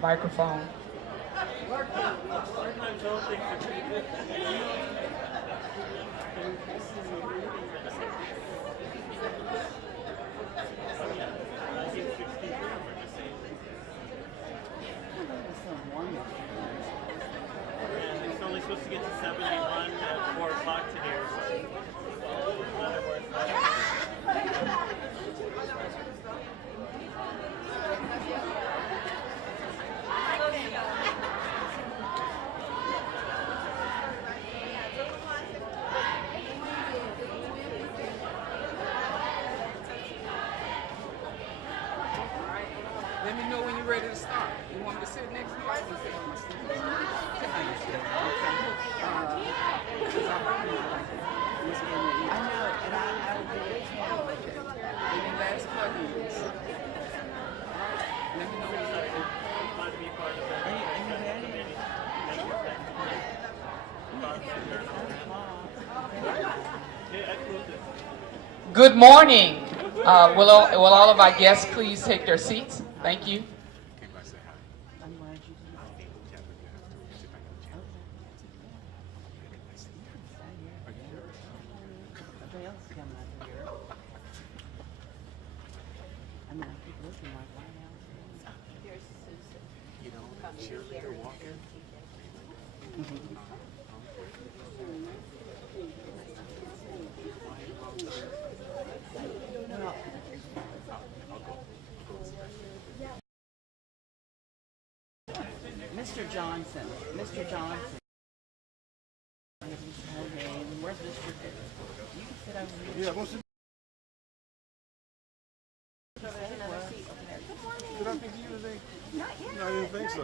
Microphone. It's only supposed to get to 71 at 4 o'clock today or so. Let me know when you're ready to start. You want me to sit next to you? I can sit on my seat. I know, and I will be okay. Any last plugins? Let me know when you're ready. Good morning. Will all of our guests please take their seats? Thank you. Mr. Johnson. Mr. Johnson. Where's Mr. You can sit over here. Yeah, what's it? Did I think you was a? Not yet. No, I didn't think so.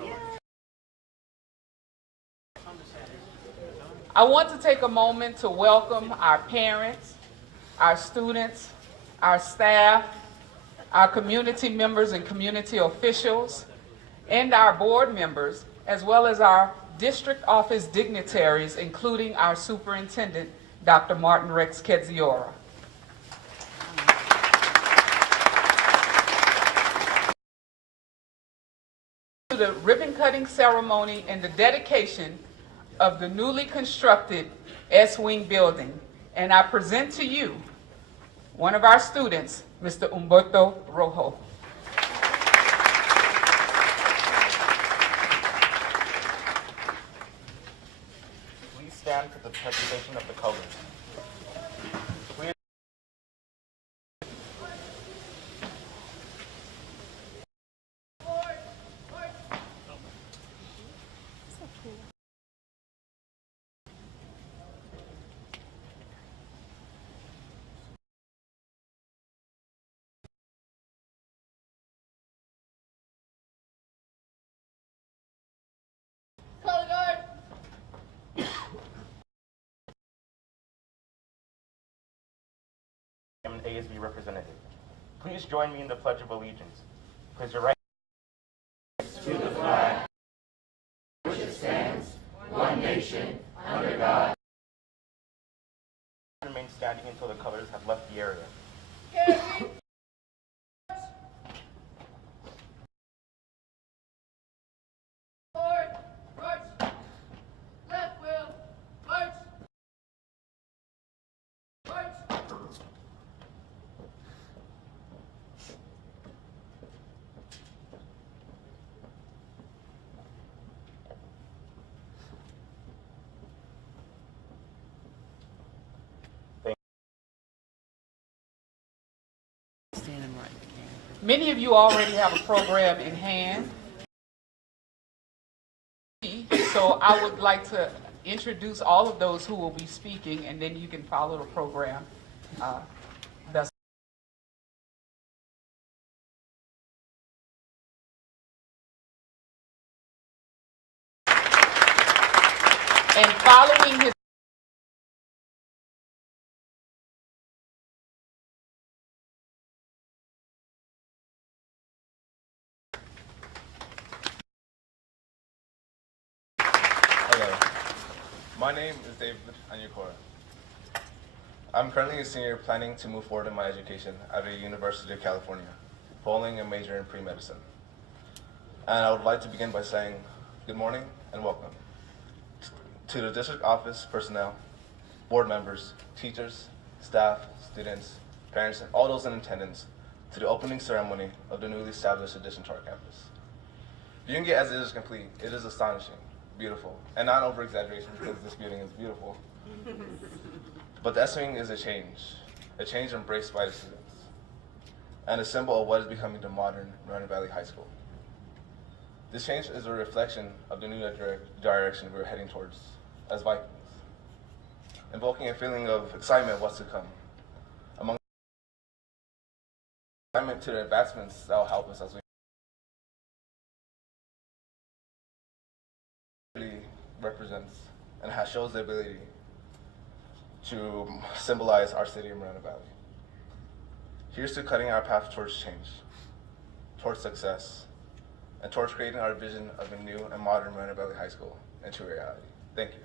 I want to take a moment to welcome our parents, our students, our staff, our community members and community officials, and our board members, as well as our district office dignitaries, including our superintendent, Dr. Martin Rex Kedziora. To the ribbon cutting ceremony and the dedication of the newly constructed S-Wing building, and I present to you one of our students, Mr. Humberto Rojo. Please stand for the presentation of the colors. I'm an ASB representative. Please join me in the Pledge of Allegiance. Place your right to the flag, which it stands, one nation, under God. Remain standing until the colors have left the area. Many of you already have a program in hand, so I would like to introduce all of those who will be speaking, and then you can follow the program. Thus. And following his My name is David Anyakora. I'm currently a senior planning to move forward in my education at the University of California, following a major in pre-medicine. And I would like to begin by saying good morning and welcome to the district office personnel, board members, teachers, staff, students, parents, and all those in attendance to the opening ceremony of the newly established addition to our campus. Viewing it as it is complete, it is astonishing, beautiful, and not over-exaggeration because this building is beautiful. But the S-Wing is a change embraced by the students, and a symbol of what is becoming the modern Moreno Valley High School. This change is a reflection of the new direction we're heading towards as Vikings, invoking a feeling of excitement of what's to come. Among excitement to the advancements that will help us as we represents and shows the ability to symbolize our city of Moreno Valley. Here's to cutting our path towards change, towards success, and towards creating our vision of a new and modern Moreno Valley High School into reality. Thank you.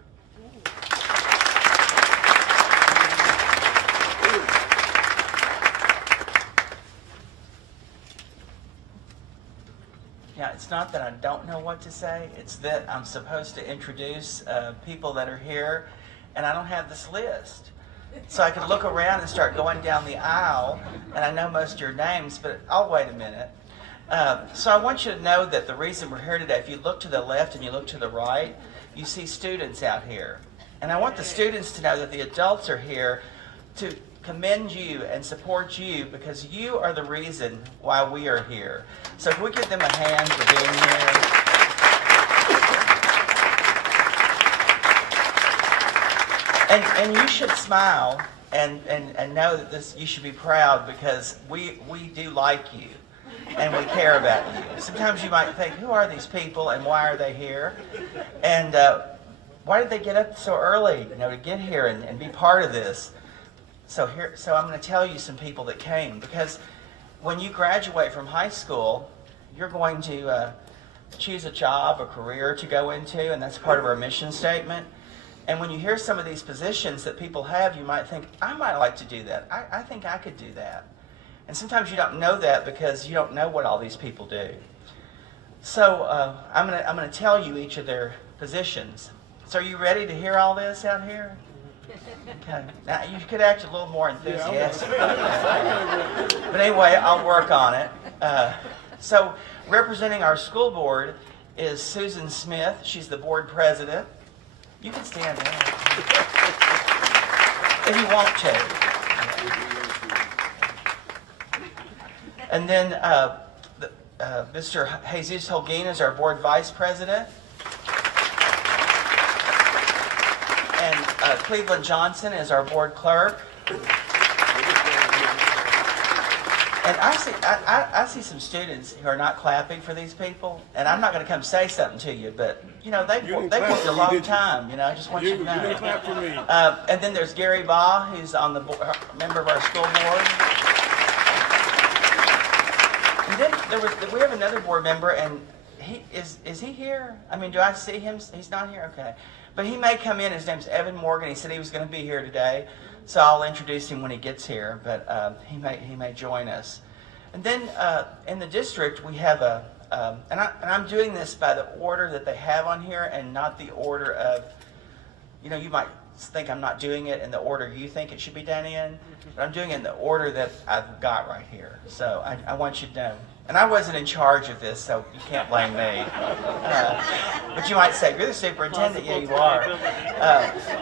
Yeah, it's not that I don't know what to say, it's that I'm supposed to introduce people that are here, and I don't have this list. So I could look around and start going down the aisle, and I know most of your names, but I'll wait a minute. So I want you to know that the reason we're here today, if you look to the left and you look to the right, you see students out here. And I want the students to know that the adults are here to commend you and support you because you are the reason why we are here. So can we give them a hand for being here? And you should smile and know that this you should be proud because we do like you and we care about you. Sometimes you might think, who are these people and why are they here? And why did they get up so early, to get here and be part of this? So I'm going to tell you some people that came because when you graduate from high school, you're going to choose a job, a career to go into, and that's part of our mission statement. And when you hear some of these positions that people have, you might think, I might like to do that. I think I could do that. And sometimes you don't know that because you don't know what all these people do. So I'm going to tell you each of their positions. So are you ready to hear all this out here? Okay. Now you could act a little more enthusiastic. But anyway, I'll work on it. So representing our school board is Susan Smith. She's the board president. You can stand up if you want to. And then Mr. Jesus Holguin is our board vice president. And Cleveland Johnson is our board clerk. And I see some students who are not clapping for these people, and I'm not going to come say something to you, but they've worked a long time. I just want you to know. You didn't clap for me. And then there's Gary Baugh, who's on the member of our school board. And then we have another board member, and is he here? I mean, do I see him? He's not here. Okay. But he may come in. His name's Evan Morgan. He said he was going to be here today, so I'll introduce him when he gets here. But he may join us. And then in the district we have and I'm doing this by the order that they have on here, and not the order of, you might think I'm not doing it in the order you think it should be done in, but I'm doing it in the order that I've got right here. So I want you to know. And I wasn't in charge of this, so you can't blame me. But you might say, you're the superintendent. Yeah, you are.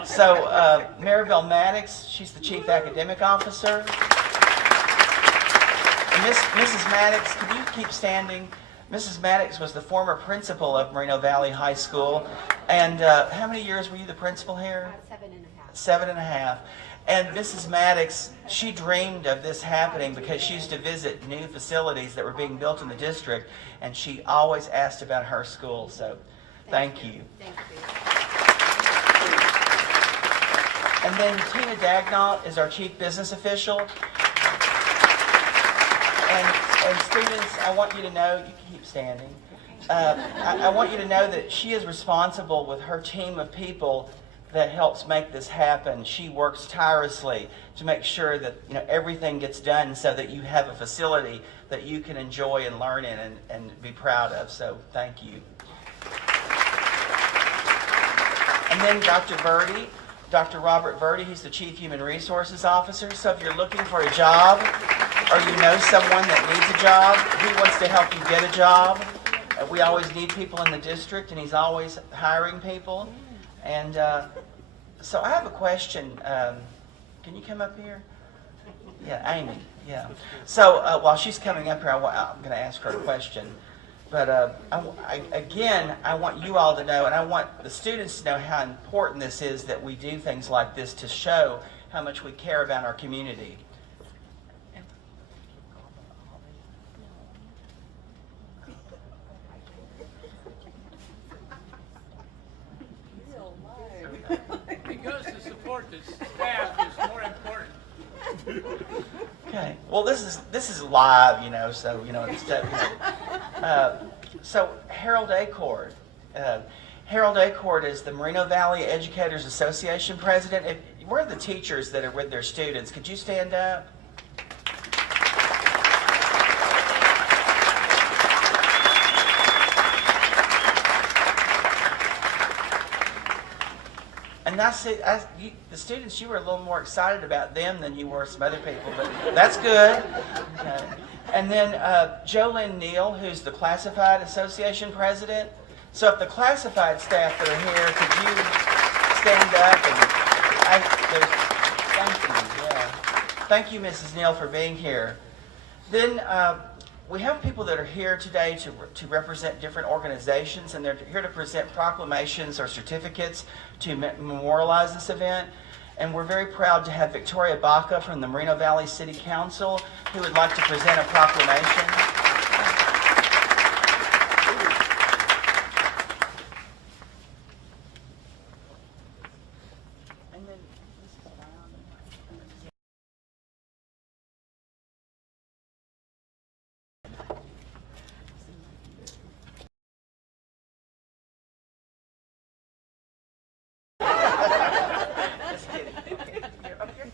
So Maribel Maddox, she's the chief academic officer. And Mrs. Maddox, can you keep standing? Mrs. Maddox was the former principal of Moreno Valley High School. And how many years were you the principal here? 7.5. 7.5. And Mrs. Maddox, she dreamed of this happening because she used to visit new facilities that were being built in the district, and she always asked about her school. So thank you. Thank you. And then Tina Dagnall is our chief business official. And students, I want you to know, you can keep standing. I want you to know that she is responsible with her team of people that helps make this happen. She works tirelessly to make sure that everything gets done so that you have a facility that you can enjoy and learn in and be proud of. So thank you. And then Dr. Verdi, Dr. Robert Verdi, he's the Chief Human Resources Officer. So if you're looking for a job or you know someone that needs a job, he wants to help you get a job. We always need people in the district, and he's always hiring people. And so I have a question. Can you come up here? Yeah, Amy. Yeah. So while she's coming up here, I'm going to ask her a question. But again, I want you all to know, and I want the students to know how important this is that we do things like this to show how much we care about our community. Because to support the staff is more important. Okay. Well, this is live, so so Harold Acord. Harold Acord is the Moreno Valley Educators Association president. Where are the teachers that are with their students? Could you stand up? And the students, you were a little more excited about them than you were some other people, but that's good. Okay. And then Jolynn Neal, who's the Classified Association president. So if the classified staff that are here, could you stand up? Thank you, Mrs. Neal, for being here. Then we have people that are here today to represent different organizations, and they're here to present proclamations or certificates to memorialize this event. And we're very proud to have Victoria Baca from the Moreno Valley City Council, who would like to present a proclamation. And then this is around. Just kidding. Okay, you're up here.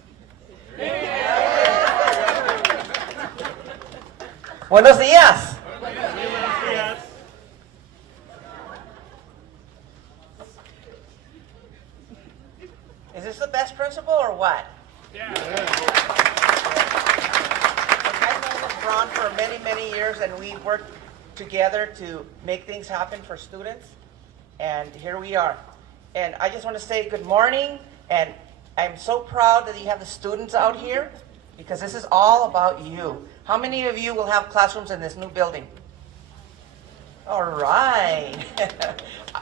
Buenos días. Yes. Is this the best principal or what? Yeah. I've known LeBron for many, many years, and we worked together to make things happen for students. And here we are. And I just want to say good morning. And I'm so proud that you have the students out here, because this is all about you. How many of you will have classrooms in this new building? All right.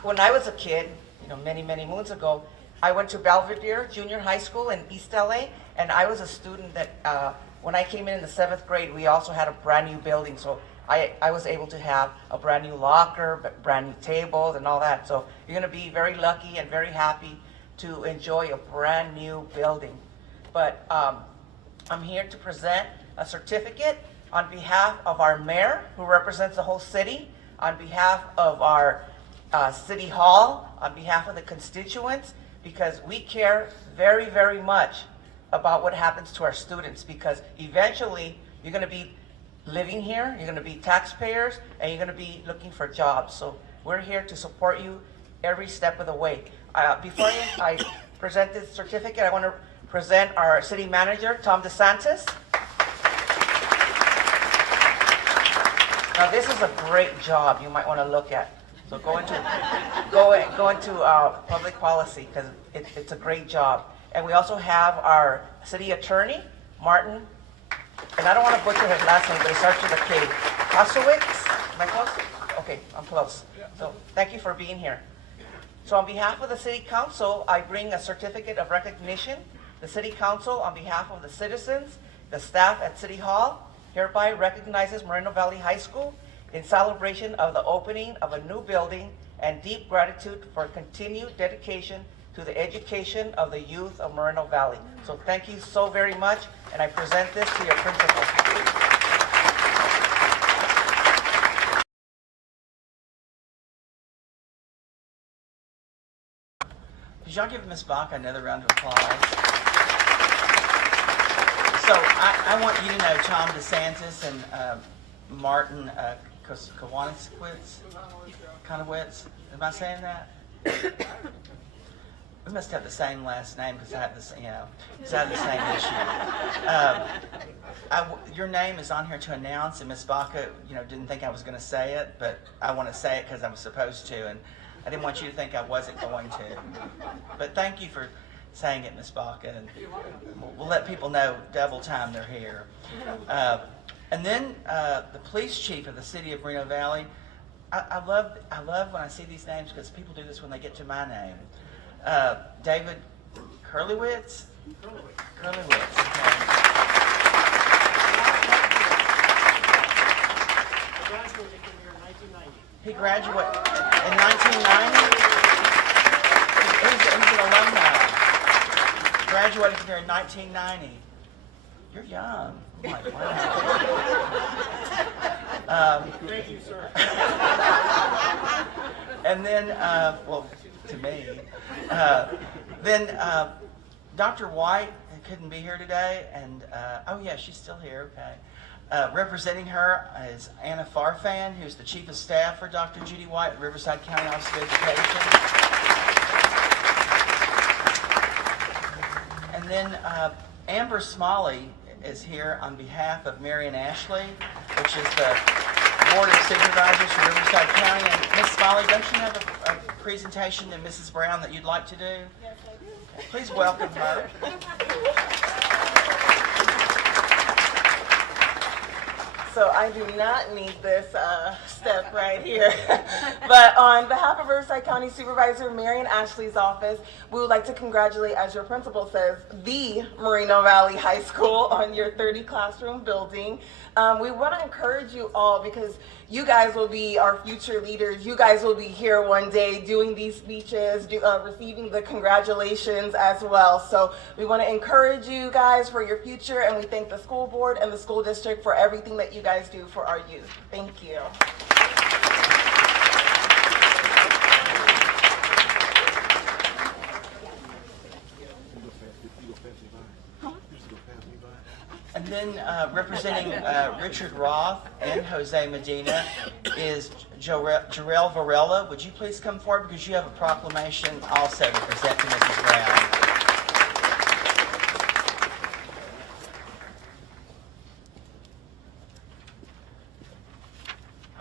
When I was a kid, many, many moons ago, I went to Belvedere Junior High School in East LA, and I was a student that when I came in the 7th grade, we also had a brand new building. So I was able to have a brand new locker, brand new tables, and all that. So you're going to be very lucky and very happy to enjoy a brand new building. But I'm here to present a certificate on behalf of our mayor, who represents the whole city, on behalf of our city hall, on behalf of the constituents, because we care very, very much about what happens to our students, because eventually you're going to be living here, you're going to be taxpayers, and you're going to be looking for jobs. So we're here to support you every step of the way. Before I present this certificate, I want to present our city manager, Tom DeSantis. Now this is a great job you might want to look at. So go into public policy, because it's a great job. And we also have our city attorney, Martin, and I don't want to butcher his last name, but it starts with a K. Kasowicz? Am I close? Okay, I'm close. So thank you for being here. So on behalf of the City Council, I bring a certificate of recognition. The City Council, on behalf of the citizens, the staff at City Hall, hereby recognizes Moreno Valley High School in celebration of the opening of a new building and deep gratitude for continued dedication to the education of the youth of Moreno Valley. So thank you so very much, and I present this to your principal. Could y'all give Ms. Baca another round of applause? So I want you to know Tom DeSantis and Martin Konowitz. Am I saying that? We must have the same last name because I have the same issue. Your name is on here to announce, and Ms. Baca, didn't think I was going to say it, but I want to say it because I was supposed to, and I didn't want you to think I wasn't going to. But thank you for saying it, Ms. Baca, and we'll let people know double time they're here. And then the police chief of the city of Moreno Valley. I love when I see these names because people do this when they get to my name. David Curlywitz? Curlywitz, okay. He graduated in 1990? He's an alumni. Graduated from here in 1990. You're young. I'm like, wow. Thank you, sir. And then, well, to me, then Dr. White couldn't be here today, and oh yeah, she's still here. Okay. Representing her is Anna Farfan, who's the Chief of Staff for Dr. Judy White, Riverside County Office of Education. And then Amber Smalley is here on behalf of Marion Ashley, which is the Board of Supervisors for Riverside County. And Ms. Smalley, don't you have a presentation to Mrs. Brown that you'd like to do? Yes, I do. Okay, please welcome her. So I do not need this step right here. But on behalf of Riverside County Supervisor Marion Ashley's office, we would like to congratulate, as your principal says, the Moreno Valley High School on your 30 classroom building. We want to encourage you all because you guys will be our future leaders. You guys will be here one day doing these speeches, receiving the congratulations as well. So we want to encourage you guys for your future, and we thank the school board and the school district for everything that you guys do for our youth. Thank you. And then representing Richard Roth and Jose Medina is Jarrell Varela. Would you please come forward because you have a proclamation also to present to Mrs. Brown.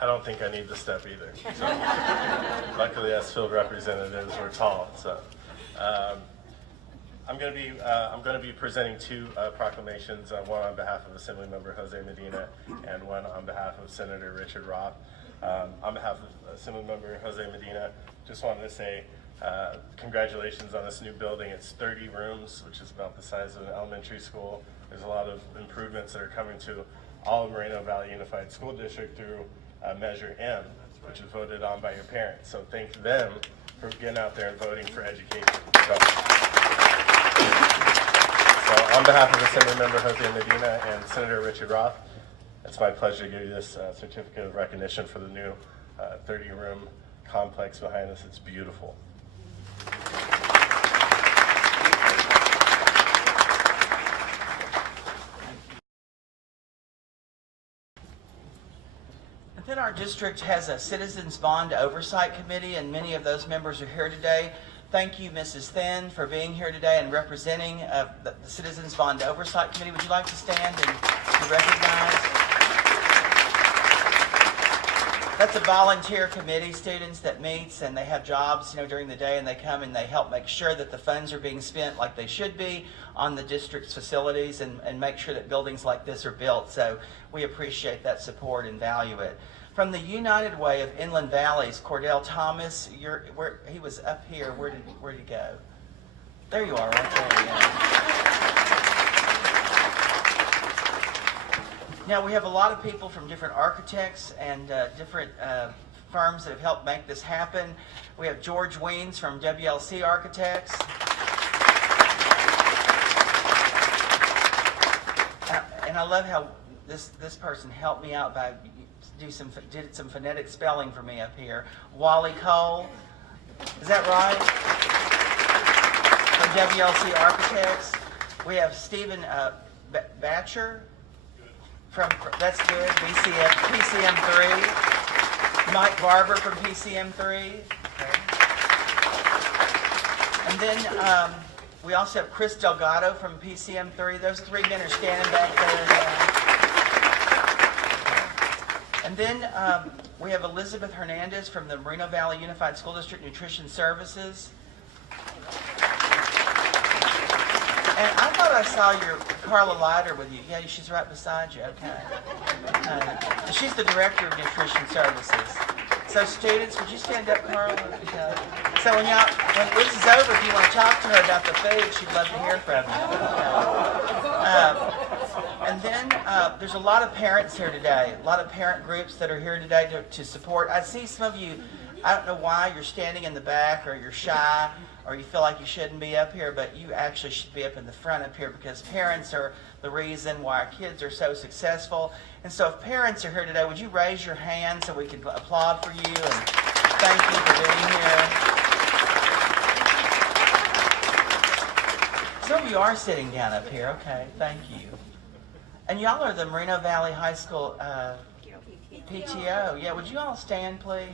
I don't think I need the step either. So, luckily, us field representatives were tall. So, I'm going to be presenting two proclamations. One on behalf of Assemblymember Jose Medina, and one on behalf of Senator Richard Roth. On behalf of Assemblymember Jose Medina, just wanted to say congratulations on this new building. It's 30 rooms, which is about the size of an elementary school. There's a lot of improvements that are coming to all of Moreno Valley Unified School District through Measure M, which is voted on by your parents. So thank them for getting out there and voting for education. So on behalf of Assemblymember Jose Medina and Senator Richard Roth, it's my pleasure to give you this certificate of recognition for the new 30-room complex behind us. It's beautiful. And then our district has a Citizens Bond Oversight Committee, and many of those members are here today. Thank you, Mrs. Thin, for being here today and representing the Citizens Bond Oversight Committee. Would you like to stand and be recognized? That's a volunteer committee, students that meets, and they have jobs, during the day, and they come and they help make sure that the funds are being spent like they should be on the district's facilities and make sure that buildings like this are built. So we appreciate that support and value it. From the United Way of Inland Valleys, Cordell Thomas, he was up here. Where'd he go? There you are, right there. Yeah. Now we have a lot of people from different architects and different firms that have helped make this happen. We have George Weens from WLC Architects. And I love how this person helped me out by did some phonetic spelling for me up here. Wally Cole, is that right? from WLC Architects. We have Stephen Batcher from, that's good, PCM3. Mike Barber from PCM3. Okay. And then we also have Chris Delgado from PCM3. Those three men are standing back there now. And then we have Elizabeth Hernandez from the Moreno Valley Unified School District Nutrition Services. And I thought I saw your Carla Leiter with you. Yeah, she's right beside you. Okay. She's the Director of Nutrition Services. So students, would you stand up, Carla? Okay. So when this is over, if you want to talk to her about the food, she'd love to hear from you. Okay. And then there's a lot of parents here today, a lot of parent groups that are here today to support. I see some of you, I don't know why you're standing in the back or you're shy or you feel like you shouldn't be up here, but you actually should be up in the front up here because parents are the reason why our kids are so successful. And so if parents are here today, would you raise your hand so we can applaud for you and thank you for being here. Some of you are sitting down up here. Okay, thank you. And y'all are the Moreno Valley High School PTO. Yeah, would you all stand, please?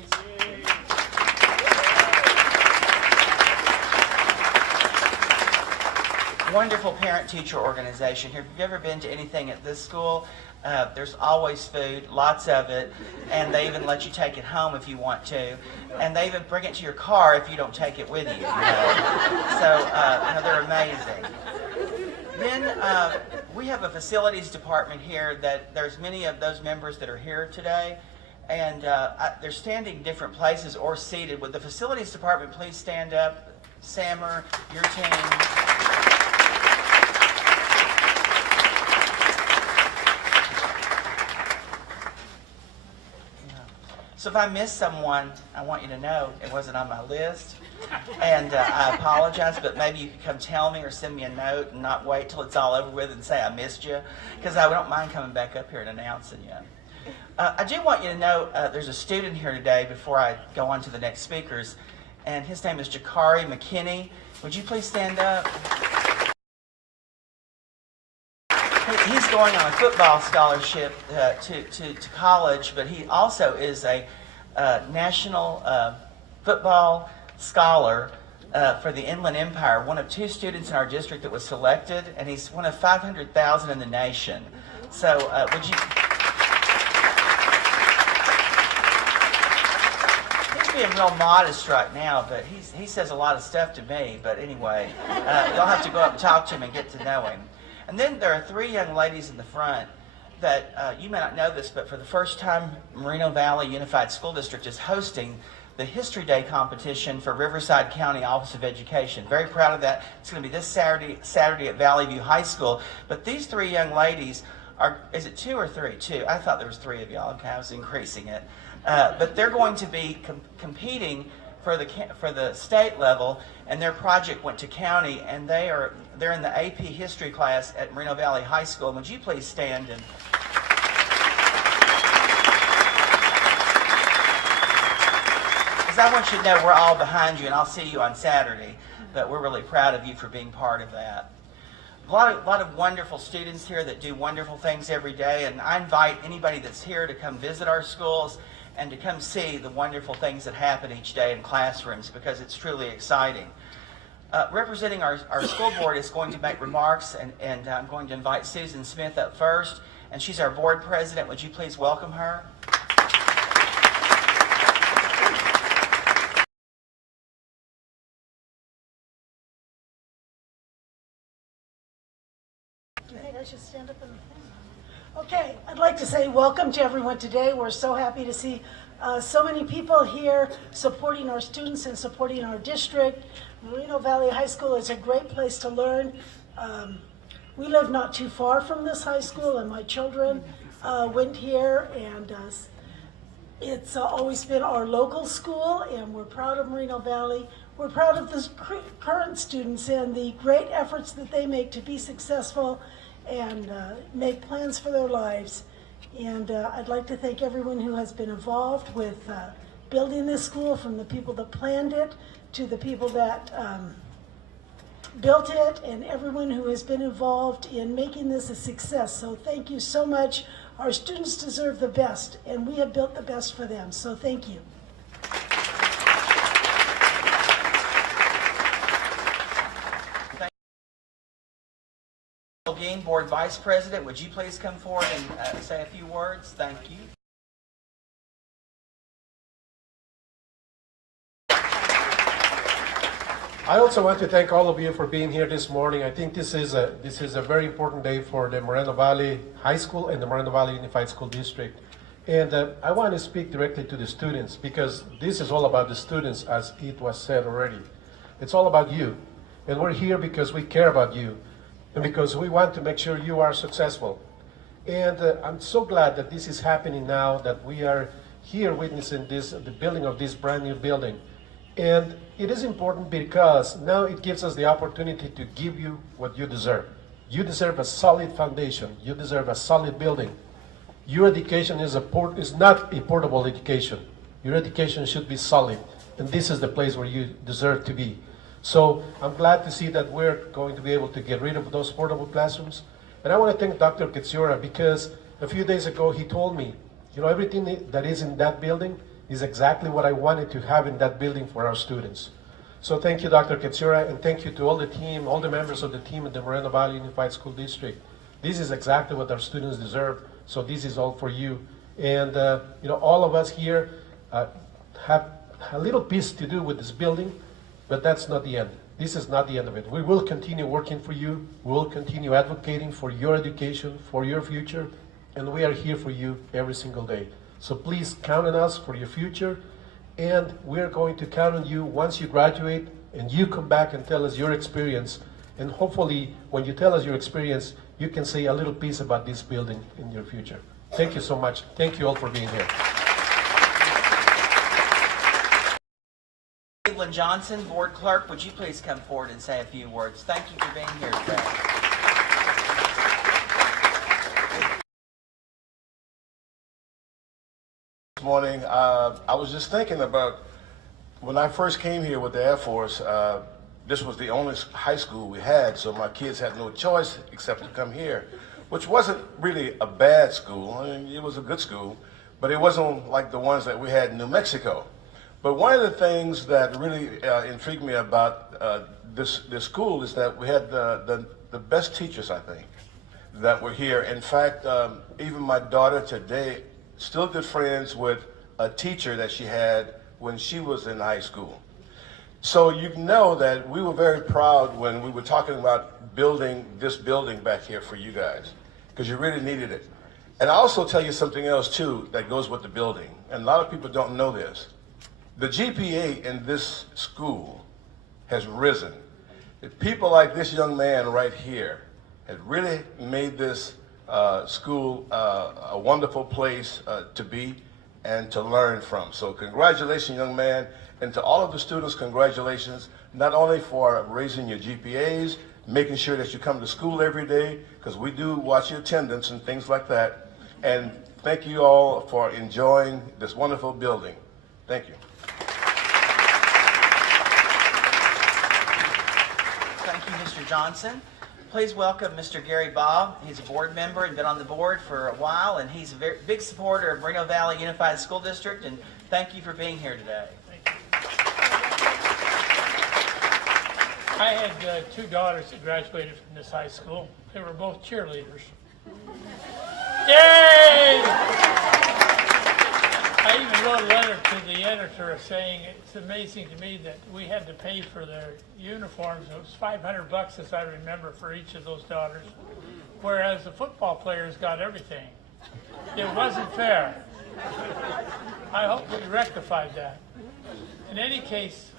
Wonderful parent-teacher organization here. If you've ever been to anything at this school, there's always food, lots of it, and they even let you take it home if you want to, and they even bring it to your car if you don't take it with you. So they're amazing. Then we have a facilities department here that there's many of those members that are here today, and they're standing different places or seated. Would the facilities department please stand up? Sammer, your team. So if I miss someone, I want you to know it wasn't on my list. And I apologize, but maybe you could come tell me or send me a note and not wait till it's all over with and say I missed you, because I don't mind coming back up here and announcing you. I do want you to know there's a student here today before I go on to the next speakers, and his name is Jakari Mckinney. Would you please stand up? He's going on a football scholarship to college, but he also is a national football scholar for the Inland Empire, one of 2 students in our district that was selected, and he's one of 500,000 in the nation. So would you... He's being real modest right now, but he says a lot of stuff to me, but anyway, you'll have to go up and talk to him and get to know him. And then there are 3 young ladies in the front that you may not know this, but for the first time, Moreno Valley Unified School District is hosting the History Day competition for Riverside County Office of Education. Very proud of that. It's going to be this Saturday at Valley View High School. But these 3 young ladies are, is it 2 or 3? 2. I thought there was 3 of y'all. Okay, I was increasing it. But they're going to be competing for the state level, and their project went to county, and they're in the AP History class at Moreno Valley High School. Would you please stand and... Because I want you to know we're all behind you, and I'll see you on Saturday, but we're really proud of you for being part of that. A lot of wonderful students here that do wonderful things every day, and I invite anybody that's here to come visit our schools and to come see the wonderful things that happen each day in classrooms, because it's truly exciting. Representing our school board is going to make remarks, and I'm going to invite Susan Smith up first, and she's our board president. Would you please welcome her? Do you think I should stand up in the thing? Okay, I'd like to say welcome to everyone today. We're so happy to see so many people here supporting our students and supporting our district. Moreno Valley High School is a great place to learn. We live not too far from this high school, and my children went here, and it's always been our local school, and we're proud of Moreno Valley. We're proud of the current students and the great efforts that they make to be successful and make plans for their lives. And I'd like to thank everyone who has been involved with building this school, from the people that planned it to the people that built it and everyone who has been involved in making this a success. So thank you so much. Our students deserve the best, and we have built the best for them. So thank you. Game Board Vice President, would you please come forward and say a few words? Thank you. I also want to thank all of you for being here this morning. I think this is a very important day for the Moreno Valley High School and the Moreno Valley Unified School District. And I want to speak directly to the students, because this is all about the students, as it was said already. It's all about you. And we're here because we care about you, and because we want to make sure you are successful. And I'm so glad that this is happening now, that we are here witnessing the building of this brand new building. And it is important because now it gives us the opportunity to give you what you deserve. You deserve a solid foundation. You deserve a solid building. Your education is not a portable education. Your education should be solid. And this is the place where you deserve to be. So I'm glad to see that we're going to be able to get rid of those portable classrooms. And I want to thank Dr. Katsura, because a few days ago he told me, you know, everything that is in that building is exactly what I wanted to have in that building for our students. So thank you, Dr. Katsura, and thank you to all the team, all the members of the team at the Moreno Valley Unified School District. This is exactly what our students deserve, so this is all for you. And you know, all of us here have a little piece to do with this building, but that's not the end. This is not the end of it. We will continue working for you. We will continue advocating for your education, for your future, and we are here for you every single day. So please count on us for your future, and we're going to count on you once you graduate and you come back and tell us your experience. And hopefully, when you tell us your experience, you can say a little piece about this building in your future. Thank you so much. Thank you all for being here. Caitlin Johnson, Board Clerk, would you please come forward and say a few words? Thank you for being here today. This morning, I was just thinking about when I first came here with the Air Force. This was the only high school we had, so my kids had no choice except to come here, which wasn't really a bad school. I mean, it was a good school, but it wasn't like the ones that we had in New Mexico. But one of the things that really intrigued me about this school is that we had the best teachers, I think, that were here. In fact, even my daughter today, still good friends with a teacher that she had when she was in high school. So you know that we were very proud when we were talking about building this building back here for you guys, because you really needed it. And I'll also tell you something else too that goes with the building, and a lot of people don't know this. The GPA in this school has risen. People like this young man right here have really made this school a wonderful place to be and to learn from. So congratulations, young man, and to all of the students, congratulations, not only for raising your GPAs, making sure that you come to school every day, because we do watch your attendance and things like that, and thank you all for enjoying this wonderful building. Thank you. Thank you, Mr. Johnson. Please welcome Mr. Gary Bob. He's a board member and been on the board for a while, and he's a very big supporter of Moreno Valley Unified School District, and thank you for being here today. I had two daughters that graduated from this high school. They were both cheerleaders. Yay! I even wrote a letter to the editor saying it's amazing to me that we had to pay for their uniforms. It was $500, as I remember, for each of those daughters, whereas the football players got everything. It wasn't fair. I hope we rectified that. In any case,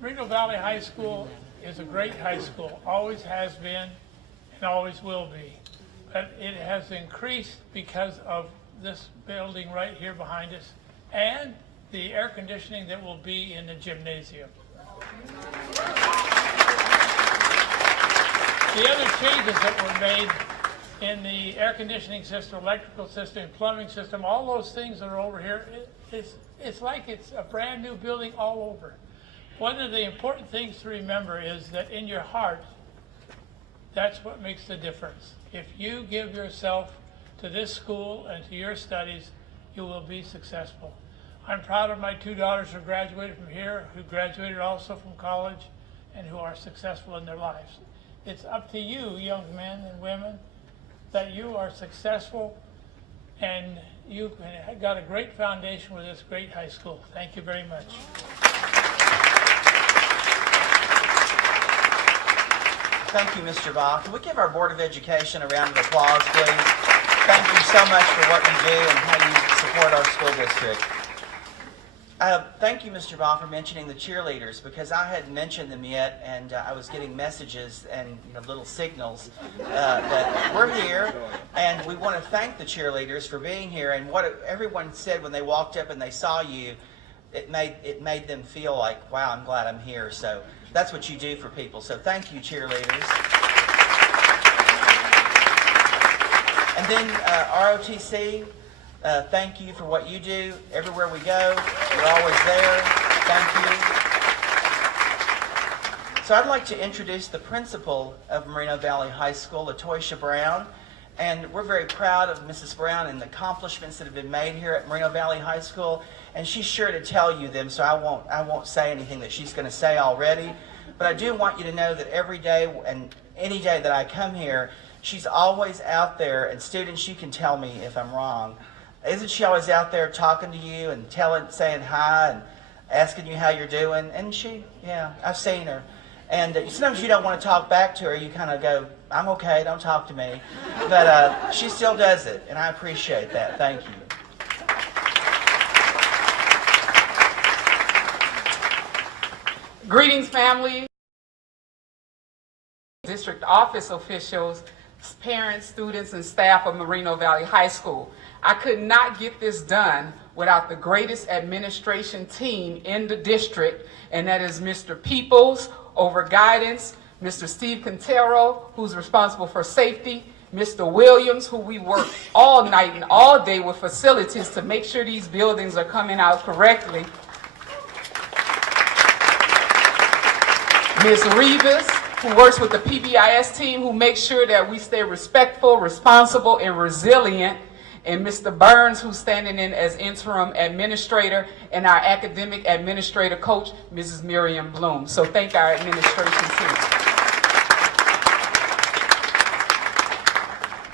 Moreno Valley High School is a great high school, always has been and always will be. But it has increased because of this building right here behind us and the air conditioning that will be in the gymnasium. The other changes that were made in the air conditioning system, electrical system, plumbing system, all those things that are over here, it's like it's a brand new building all over. one of the important things to remember is that in your heart, that's what makes the difference. If you give yourself to this school and to your studies, you will be successful. I'm proud of my 2 daughters who graduated from here, who graduated also from college, and who are successful in their lives. It's up to you, young men and women, that you are successful and you've got a great foundation with this great high school. Thank you very much. Thank you, Mr. Bach. Can we give our Board of Education a round of applause, please? Thank you so much for what you do and how you support our school district. Thank you, Mr. Bach, for mentioning the cheerleaders, because I hadn't mentioned them yet, and I was getting messages and little signals that we're here, and we want to thank the cheerleaders for being here. And what everyone said when they walked up and they saw you, it made them feel like, wow, I'm glad I'm here. So that's what you do for people. So thank you, cheerleaders. And then ROTC. Thank you for what you do. Everywhere we go, you're always there. Thank you. So I'd like to introduce the principal of Moreno Valley High School, LaToysha Brown. And we're very proud of Mrs. Brown and the accomplishments that have been made here at Moreno Valley High School. And she's sure to tell you them, so I won't say anything that she's going to say already. But I do want you to know that every day and any day that I come here, she's always out there. And students, you can tell me if I'm wrong. Isn't she always out there talking to you and saying hi and asking you how you're doing? And yeah, I've seen her. And sometimes you don't want to talk back to her. You kind of go, I'm okay, don't talk to me. But she still does it, and I appreciate that. Thank you. Greetings, family, district office officials, parents, students, and staff of Moreno Valley High School. I could not get this done without the greatest administration team in the district, and that is Mr. Peoples over guidance, Mr. Steve Quintero, who's responsible for safety, Mr. Williams, who we work all night and all day with facilities to make sure these buildings are coming out correctly, Ms. Rivas, who works with the PBIS team, who makes sure that we stay respectful, responsible, and resilient, and Mr. Burns, who's standing in as interim administrator, and our academic administrator coach, Mrs. Miriam Bloom. So thank our administration team.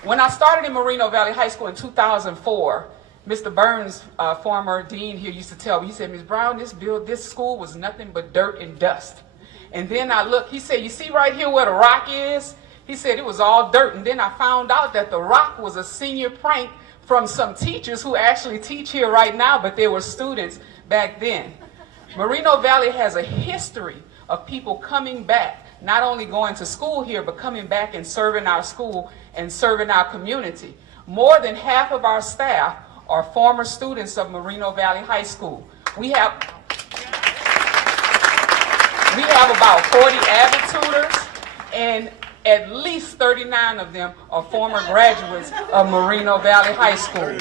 When I started in Moreno Valley High School in 2004, Mr. Burns, former dean here, used to tell me, he said, Ms. Brown, this school was nothing but dirt and dust. And then I looked, he said, you see right here where the rock is? He said it was all dirt. And then I found out that the rock was a senior prank from some teachers who actually teach here right now, but they were students back then. Moreno Valley has a history of people coming back, not only going to school here, but coming back and serving our school and serving our community. More than half of our staff are former students of Moreno Valley High School. We have about 40 avid tutors, and at least 39 of them are former graduates of Moreno Valley High School.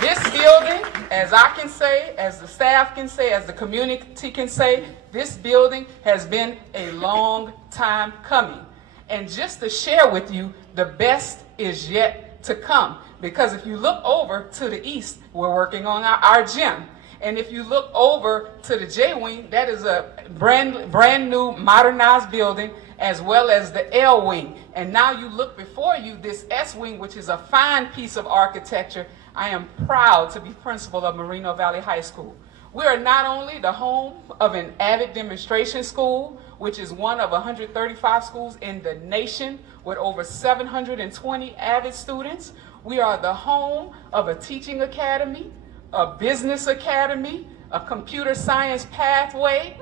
This building, as I can say, as the staff can say, as the community can say, this building has been a long time coming. And just to share with you, the best is yet to come. Because if you look over to the east, we're working on our gym. And if you look over to the J-Wing, that is a brand new modernized building, as well as the L-Wing. And now you look before you, this S-Wing, which is a fine piece of architecture. I am proud to be principal of Moreno Valley High School. We are not only the home of an avid demonstration school, which is one of 135 schools in the nation with over 720 avid students. We are the home of a teaching academy, a business academy, a computer science pathway.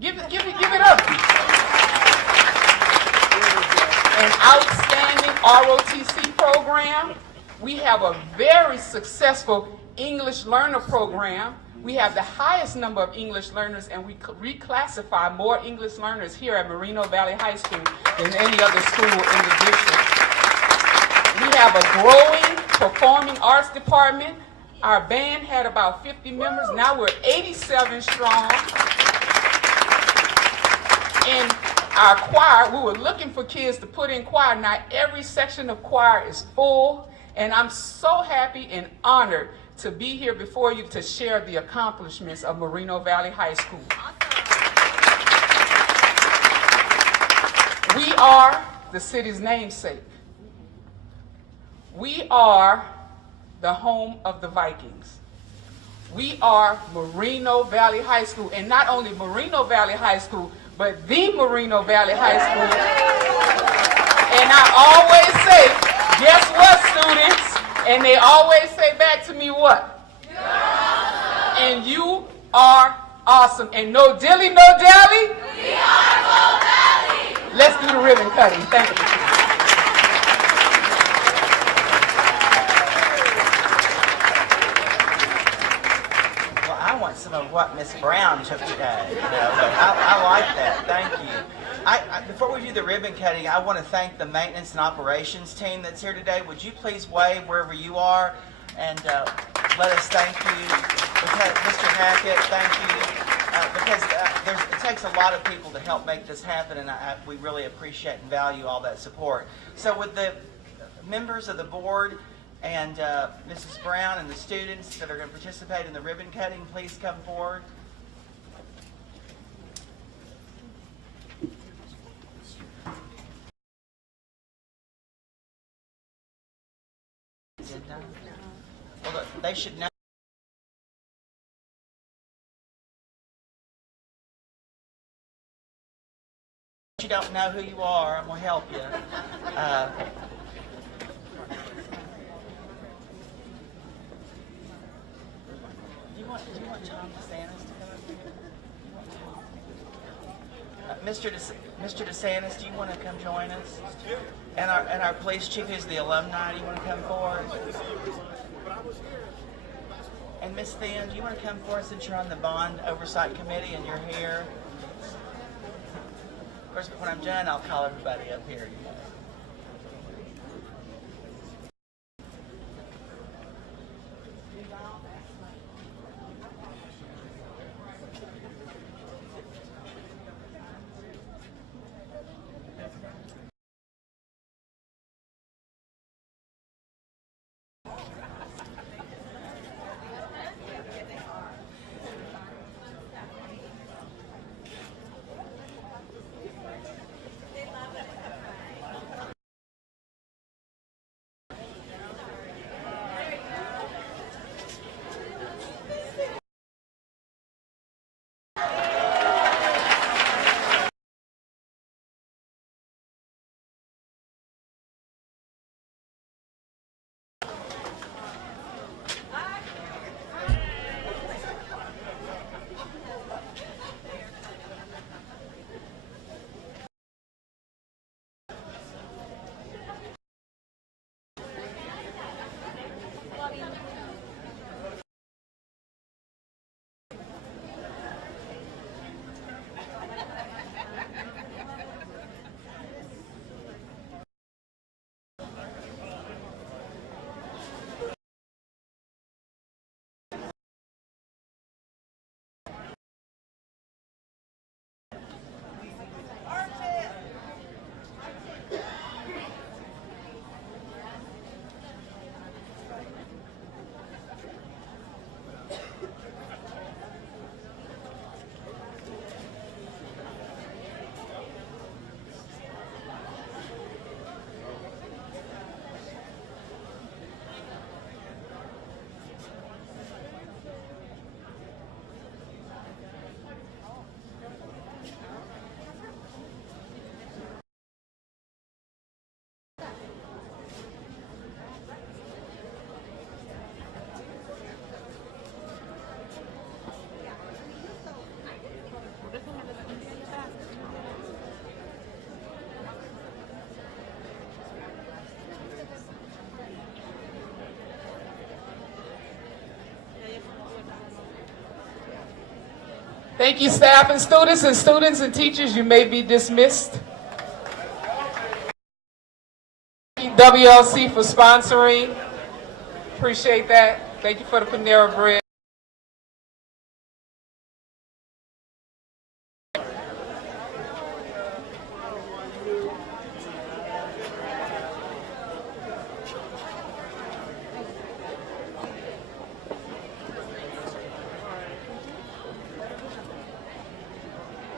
Give it up. An outstanding ROTC program. We have a very successful English learner program. We have the highest number of English learners, and we reclassify more English learners here at Moreno Valley High School than any other school in the district. We have a growing performing arts department. Our band had about 50 members. Now we're 87 strong. In our choir, we were looking for kids to put in choir. Now every section of choir is full, and I'm so happy and honored to be here before you to share the accomplishments of Moreno Valley High School. We are the city's namesake. We are the home of the Vikings. We are Moreno Valley High School, and not only Moreno Valley High School, but the Moreno Valley High School. And I always say, guess what, students? And they always say back to me what? And you are awesome. And no dilly, no dally. We are Mo Valley. Let's do the ribbon cutting. Thank you. Well, I want some of what Miss Brown took today. You know, but I like that. Thank you. Before we do the ribbon cutting, I want to thank the maintenance and operations team that's here today. Would you please wave wherever you are and let us thank you. Because, Mr. Hackett, thank you. Because it takes a lot of people to help make this happen, and we really appreciate and value all that support. So with the members of the board and Mrs. Brown and the students that are going to participate in the ribbon cutting, please come forward. Well, they should know. You don't know who you are, I'm going to help you. Do you want Tom DeSantis to come up here? Mr. DeSantis, do you want to come join us? And our police chief, who's the alumni, do you want to come forward? And Miss Thin, do you want to come forward since you're on the Bond Oversight Committee and you're here? Of course, when I'm done, I'll call everybody up here. Thank you, staff and students and teachers. You may be dismissed. Thank you, WLC, for sponsoring. Appreciate that. Thank you for the Panera Bread.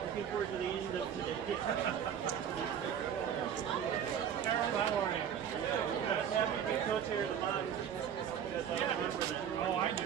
Looking forward to the end of today. Happy to be co-chair of the body. You guys all remember that? Oh, I do.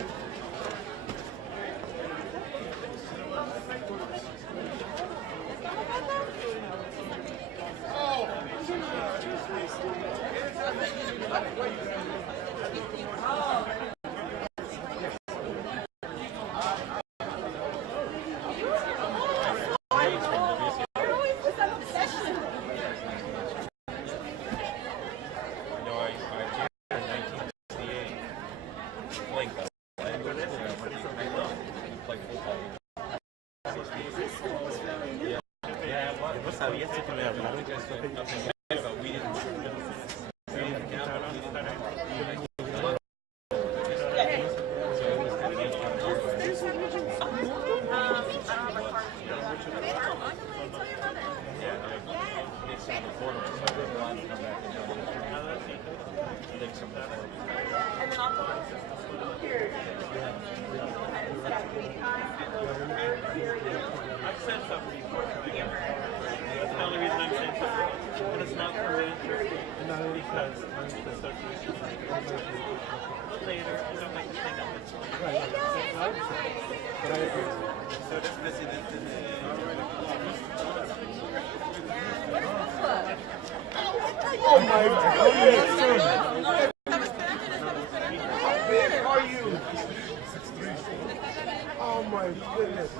I've said something before. That's the only reason I'm saying something. And it's not for me, because the association later, I don't like to think of it. But I agree. So just listen to Oh my goodness! Where are you? Oh my goodness!